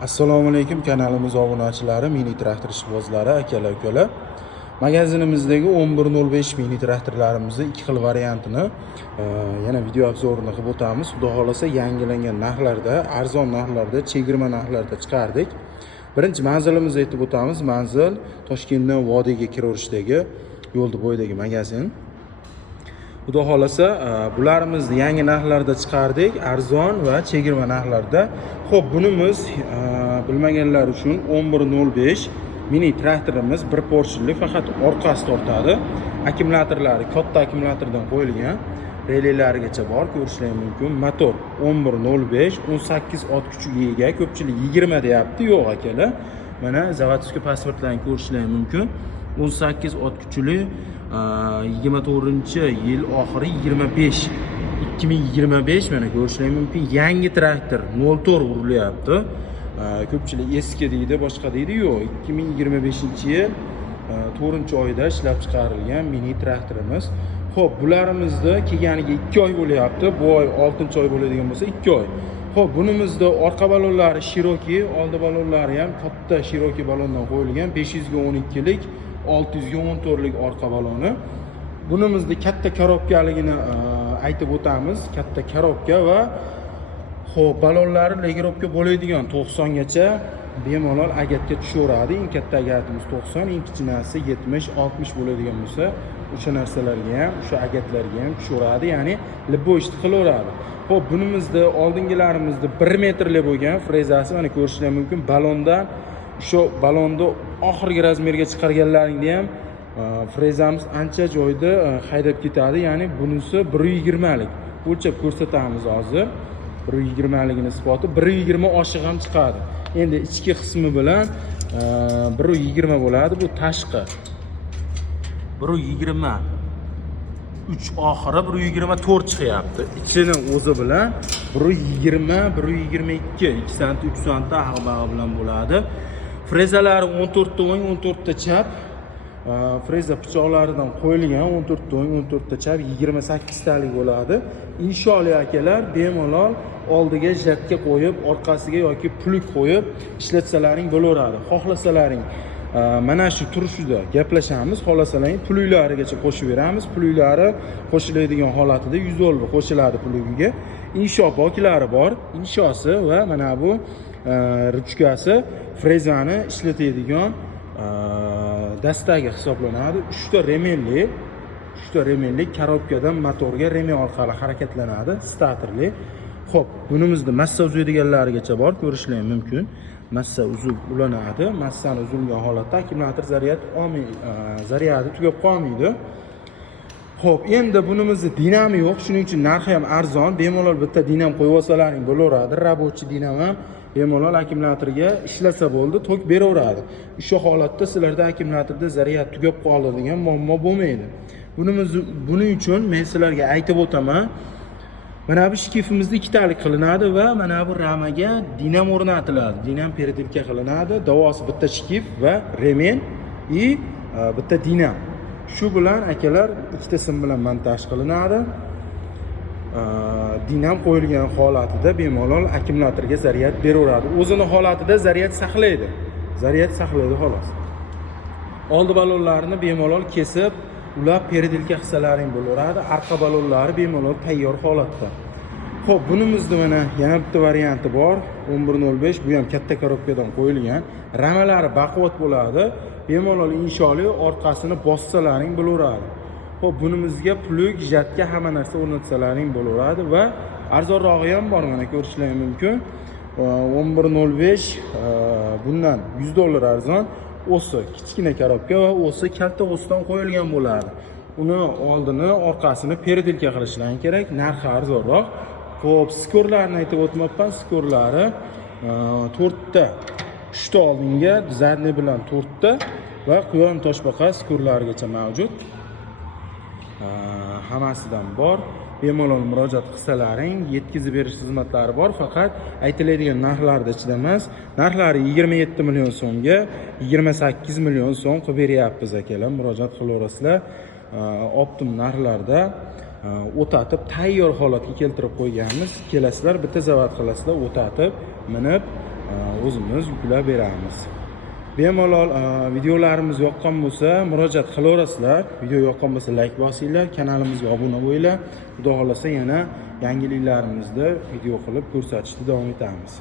Assalomu alaykum kanalimiz obunachilari, mini traktor ishbozlari, akalar, ukalar. Magazinimizdagi 1105 mini traktorlarimizni ikki xil variantini yana video obzorini qilib o'tamiz. Xudo xolasa yangilangan narxlarda, arzon narxlarda, chegirma narxlarda chiqardik. Birinchi manzilimizni aytib o'tamiz. Manzil Toshkentdan Vodiyga kiraverishdagi yo'lda bo'yidagi magazin. Xudo xolasa bularimizni yangi narxlarda chiqardik, arzon va chegirma narxlarda. Xo'p, bunimiz bilmaganlar uchun 1105 mini traktorimiz bir porshili, faqat orqasi tortadi. Akkumulyatorlari katta akkumulyatordan qo'yilgan, relelarigacha bor, ko'rishingiz mumkin. Motor 1105, 18 ot kuchiga ega. Ko'pchilik 20 deyapti, yo'q akalar. Mana zavodskiy pasportlarni ko'rishingiz mumkin. 18 ot kuchli, 24-yil oxiri 25, 2025 mana ko'rishingiz mumkin. Yangi traktor 04 urilyapti. Ko'pchilik eski deydi, boshqa deydi, yo'q. 2025-yil 4-oyda ishlab chiqarilgan mini traktorimiz. Xo'p, bularimizni kelganiga 2 oy bo'lyapti. Bu oy 6-oy bo'ladigan bo'lsa 2 oy. Xo'p, bunimizda orqa balonlari Cherokee, oldi balonlari ham katta Cherokee balondan qo'yilgan, 512 lik 614 lik orqa baloni. Bunimizda katta korobkaligini aytib o'tamiz. Katta korobka va xo'p, balonlari legirobka bo'ladigan 90 gacha bemalol agatga tushaveradi. Eng katta agatimiz 90, eng kichkinasi 70, 60 bo'ladigan bo'lsa, o'sha narsalarga ham, o'sha agatlarga ham tushaveradi, ya'ni liboishni qilaveradi. Xo'p, bunimizda oldingilarimizda 1 metrli bo'lgan frezasi, mana ko'rishingiz mumkin. Balondan shu balonni oxirgi razmerga chiqarganlaringda ham frezamiz ancha joyda haydab ketadi, ya'ni bunisi 120 lik. O'lchab ko'rsatamiz hozir. 120 ligini isboti, 120 oshiq ham chiqadi. Endi ichki qismi bilan 120 bo'ladi, bu tashqi. 120 3 oxiri 124 chiqyapti. Ichini o'zi bilan 120, 122, 2 sant, 3 sant ag'bag'i bilan bo'ladi. Frezalari 14 ta o'ng, 14 ta chap. Freza pichoqlaridan qo'yilgan 14 ta o'ng, 14 ta chap, 28 talik bo'ladi. Inshaalloh akalar, bemalol oldiga jatka qo'yib, orqasiga yoki plug qo'yib ishlatsalaring bo'laveradi. Xohlasalaring mana shu turishida gaplashamiz, xohlasalaring pluglarigacha qo'shib beramiz. Pluglari qo'shiladigan holatida 100 dollar qo'shiladi plugiga. Insho boklari bor, inshosi va mana bu ruchkasi frezani ishlatadigan dastagi hisoblanadi. 3 ta remenli korobkadan motorga remen orqali harakatlanadi, statorli. Xo'p, bunimizda massa uzaydiganlarigacha bor, ko'rishingiz mumkin. Massa uzib ulanadi. Massani uzilgan holatda akkumulyator zaryadi tugab qolmaydi. Xo'p, endi bunimizda dinamo yo'q, shuning uchun narxi ham arzon. Bemalol bitta dinam qo'yib olsalaring bo'laveradi. Rabochiy dinam ham bemalol akkumulyatorga ishlasa bo'ldi, tok beraveradi. O'sha holatda sizlarda akkumulyatorda zaryad tugab qoldi degan muammo bo'lmaydi. Buning uchun men sizlarga aytib o'taman. Mana bu shkifimizda 2 talik qilinadi va mana bu ramaga dinam o'rnatiladi. Dinam peredilka qilinadi. Davosi bitta shkif va remen и bitta dinam. Shu bilan akalar ikkita sim bilan montaj qilinadi. Dinam qo'yilgan holatida bemalol akkumulyatorga zaryad beraveradi. O'zini holatida zaryad saqlaydi. Xolos. Oldi balonlarini bemalol kesib, ular peredilka qilsalaring bo'laveradi. Arqa balonlari bemalol tayyor holatda. Xo'p, bunimizda mana yana bitta varianti bor. 1105, bu ham katta korobkadan qo'yilgan. Ramalari baquvvat bo'ladi. Bemalol inshaalloh orqasini bossalaring bo'laveradi. Xo'p, bunimizga plug, jatka hamma narsa o'rnatsalaring bo'laveradi va arzonrog'i ham bor, mana ko'rishingiz mumkin. 1105 bundan 100 dollar arzon. O'si kichkina korobka va o'si katta o'sdan qo'yilgan bo'ladi. Uni oldini, orqasini peredilka qilishlaring kerak, narxi arzonroq. Xo'p, skorlarni aytib o'tmoqman. Skorlari 4 ta. 3 ta oldinga zadni bilan 4 ta va quyon toshbaqa skorlarigacha mavjud. Hammasidan bor. Bemalol murojaat qilsalaring, yetkazib berish xizmatlari bor, faqat aytiladigan narxlarda ichida emas. Narxlari 27 million so'mga 28 million so'm qilib beryapmiz akalar. Murojaat qilaverasizlar. Optim narxlarda o'tatib tayyor holatga keltirib qo'yganmiz. Kelasizlar, bitta zavod qilasizlar, o'tatib, minib o'zimiz yuklab beramiz. Bemalol videolarimiz yoqqan bo'lsa murojaat qilaverasizlar. Video yoqqan bo'lsa like bosinglar, kanalimizga obuna bo'linglar. Xudo xolasa yana yangiliklarimizda video qilib ko'rsatishda davom etamiz.